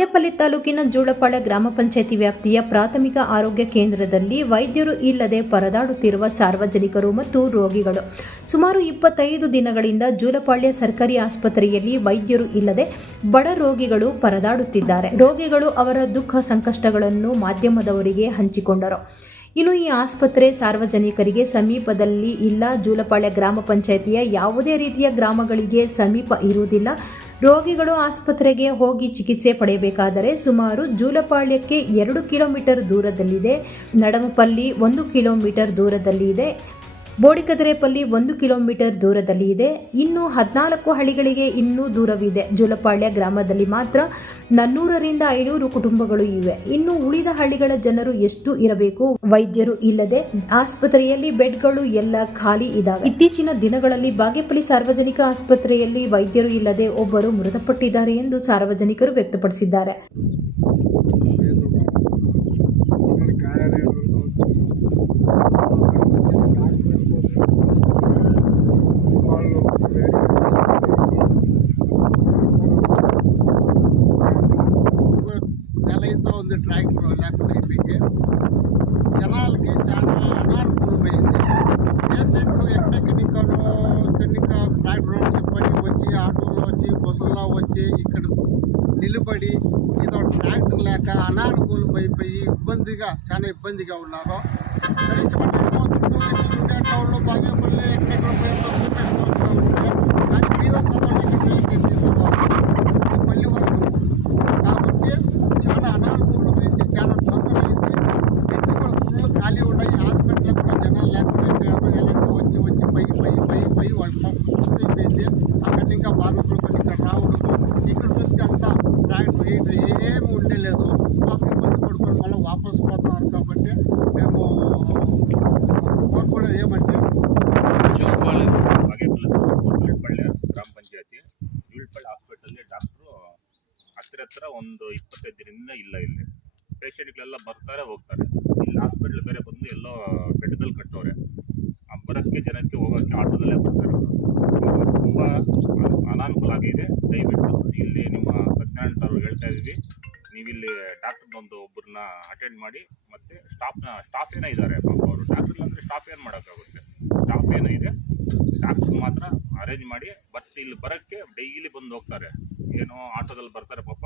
ಬಾಗೇಪಲ್ಲಿ ತಾಲೂಕಿನ ಜೂಳಪಾಳ್ಯ ಗ್ರಾಮ ಪಂಚಾಯಿತಿ ವ್ಯಾಪ್ತಿಯ ಪ್ರಾಥಮಿಕ ಆರೋಗ್ಯ ಕೇಂದ್ರದಲ್ಲಿ ವೈದ್ಯರು ಇಲ್ಲದೆ ಪರದಾಡುತ್ತಿರುವ ಸಾರ್ವಜನಿಕರು ಮತ್ತು ರೋಗಿಗಳು. ಸುಮಾರು 25 ದಿನಗಳಿಂದ ಜೂಳಪಾಳ್ಯ ಸರ್ಕಾರಿ ಆಸ್ಪತ್ರೆಯಲ್ಲಿ ವೈದ್ಯರು ಇಲ್ಲದೆ ಬಡ ರೋಗಿಗಳು ಪರದಾಡುತ್ತಿದ್ದಾರೆ. ರೋಗಿಗಳು ಅವರ ದುಃಖ ಸಂಕಷ್ಟಗಳನ್ನು ಮಾಧ್ಯಮದವರಿಗೆ ಹಂಚಿಕೊಂಡರು. ಇನ್ನು ಈ ಆಸ್ಪತ್ರೆ ಸಾರ್ವಜನಿಕರಿಗೆ ಸಮೀಪದಲ್ಲಿ ಇಲ್ಲ. ಜೂಳಪಾಳ್ಯ ಗ್ರಾಮ ಪಂಚಾಯಿತಿಯ ಯಾವುದೇ ರೀತಿಯ ಗ್ರಾಮಗಳಿಗೆ ಸಮೀಪ ಇರುವುದಿಲ್ಲ. ರೋಗಿಗಳು ಆಸ್ಪತ್ರೆಗೆ ಹೋಗಿ ಚಿಕಿತ್ಸೆ ಪಡೆಯಬೇಕಾದರೆ ಸುಮಾರು ಜೂಳಪಾಳ್ಯಕ್ಕೆ 2 ಕಿಲೋಮೀಟರ್ ದೂರದಲ್ಲಿದೆ, ನಡಮಪಲ್ಲಿ 1 ಕಿಲೋಮೀಟರ್ ದೂರದಲ್ಲಿ ಇದೆ, ಬೋಡಿಕದರೆಪಲ್ಲಿ 1 ಕಿಲೋಮೀಟರ್ ದೂರದಲ್ಲಿ ಇದೆ. ಇನ್ನು 14 ಹಳ್ಳಿಗಳಿಗೆ ಇನ್ನೂ ದೂರವಿದೆ. ಜೂಳಪಾಳ್ಯ ಗ್ರಾಮದಲ್ಲಿ ಮಾತ್ರ 400 ರಿಂದ 500 ಕುಟುಂಬಗಳು ಇವೆ. ಇನ್ನು ಉಳಿದ ಹಳ್ಳಿಗಳ ಜನರು ಎಷ್ಟು ಇರಬೇಕು? ವೈದ್ಯರು ಇಲ್ಲದೆ ಆಸ್ಪತ್ರೆಯಲ್ಲಿ ಬೆಡ್ಗಳು ಎಲ್ಲ ಖಾಲಿ ಇದ್ದಾವೆ. ಇತ್ತೀಚಿನ ದಿನಗಳಲ್ಲಿ ಬಾಗೇಪಲ್ಲಿ ಸಾರ್ವಜನಿಕ ಆಸ್ಪತ್ರೆಯಲ್ಲಿ ವೈದ್ಯರು ಇಲ್ಲದೆ ಒಬ್ಬರು ಮೃತಪಟ್ಟಿದ್ದಾರೆ ಎಂದು ಸಾರ್ವಜನಿಕರು ವ್ಯಕ್ತಪಡಿಸಿದ್ದಾರೆ. ఉంది ట్రాక్టర్ లేకుండా అయిపోయింది. జనాలకి చాలా అనానుకూలమైంది. పేషెంట్లు ఎక్కడెక్కడికో ట్రాక్టర్ చెప్పని వచ్చి ఆటోలో వచ్చి బస్సుల్లో వచ్చి ఇక్కడ నిలబడి ఏదో ట్రాక్టర్ లేక అనానుకూలమైపోయి చాలా ఇబ్బందిగా ఉన్నారు. ఉండేటోళ్ళు బాగేపల్లి ఎక్కడెక్కడ చూపించుకోవచ్చు కానీ ప్రీవియస్ పల్లి వరకు కాబట్టి చాలా అనానుకూలమైంది, చాలా తొందర అయింది. ఇంటి కూడా ఫుల్ ఖాళీ ఉన్నాయి. హాస్పిటల్ కూడా జనాలు లేకుండా ఎలాంటి వచ్చి పై వాళ్ళ అయిపోయింది. అక్కడ ఇంకా బాధపడి ఇక్కడ రావడం, ఇక్కడ చూస్తే అంతా ట్రాక్టర్ ఏమి ఉండలేదు. మాకు ఇబ్బంది పడుకొని మళ్ళీ వాపసు పోతున్నారు. కాబట్టి మేము కోరుకునేది ఏమంటే ಬಾಗೇಪಲ್ಲಿ ಗ್ರಾಮ ಪಂಚಾಯತಿ ಜೂಳಪಾಳ್ಯ ಹಾಸ್ಪಿಟಲ್ ಡಾಕ್ಟ್ರು ಹತ್ತಿರ ಒಂದು 25 ದಿನದಿಂದ ಇಲ್ಲ. ಇಲ್ಲಿ ಪೇಷಂಟ್ಗಳೆಲ್ಲ ಬರ್ತಾರೆ ಹೋಗ್ತಾರೆ. ಇಲ್ಲಿ ಹಾಸ್ಪಿಟ್ಲ್ ಬೇರೆ ಬಂದು ಎಲ್ಲೋ ಬೆಟ್ಟದಲ್ಲಿ ಕಟ್ಟೋರೆ. ಬರೋಕ್ಕೆ ಜನಕ್ಕೆ ಹೋಗೋಕ್ಕೆ ಆಟೋದಲ್ಲೇ ಬರ್ತಾರೆ. ತುಂಬ ಅನಾನುಕೂಲ ಆಗಿದೆ. ದಯವಿಟ್ಟು ಇಲ್ಲಿ ನಿಮ್ಮ ಸತ್ಯನಾರಾಯಣ ಸರ್ ಹೇಳ್ತಾ ಇದ್ದೀವಿ, ನೀವಿಲ್ಲಿ ಡಾಕ್ಟರ್ನೊಂದು ಒಬ್ಬರನ್ನ ಅಟೆಂಡ್ ಮಾಡಿ. ಮತ್ತು ಸ್ಟಾಫ್ ಏನೋ ಇದ್ದಾರೆ ಪಾಪ. ಅವರು ಡಾಕ್ಟರ್ ಅಂದರೆ ಸ್ಟಾಫ್ ಏನು ಮಾಡೋಕ್ಕಾಗುತ್ತೆ? ಸ್ಟಾಫ್ ಏನೋ ಇದೆ, ಡಾಕ್ಟರ್ ಮಾತ್ರ ಅರೇಂಜ್ ಮಾಡಿ. ಬಟ್ ಇಲ್ಲಿ ಬರೋಕ್ಕೆ ಡೈಲಿ ಬಂದು ಹೋಗ್ತಾರೆ. ಏನೋ ಆಟೋದಲ್ಲಿ ಬರ್ತಾರೆ ಪಾಪ.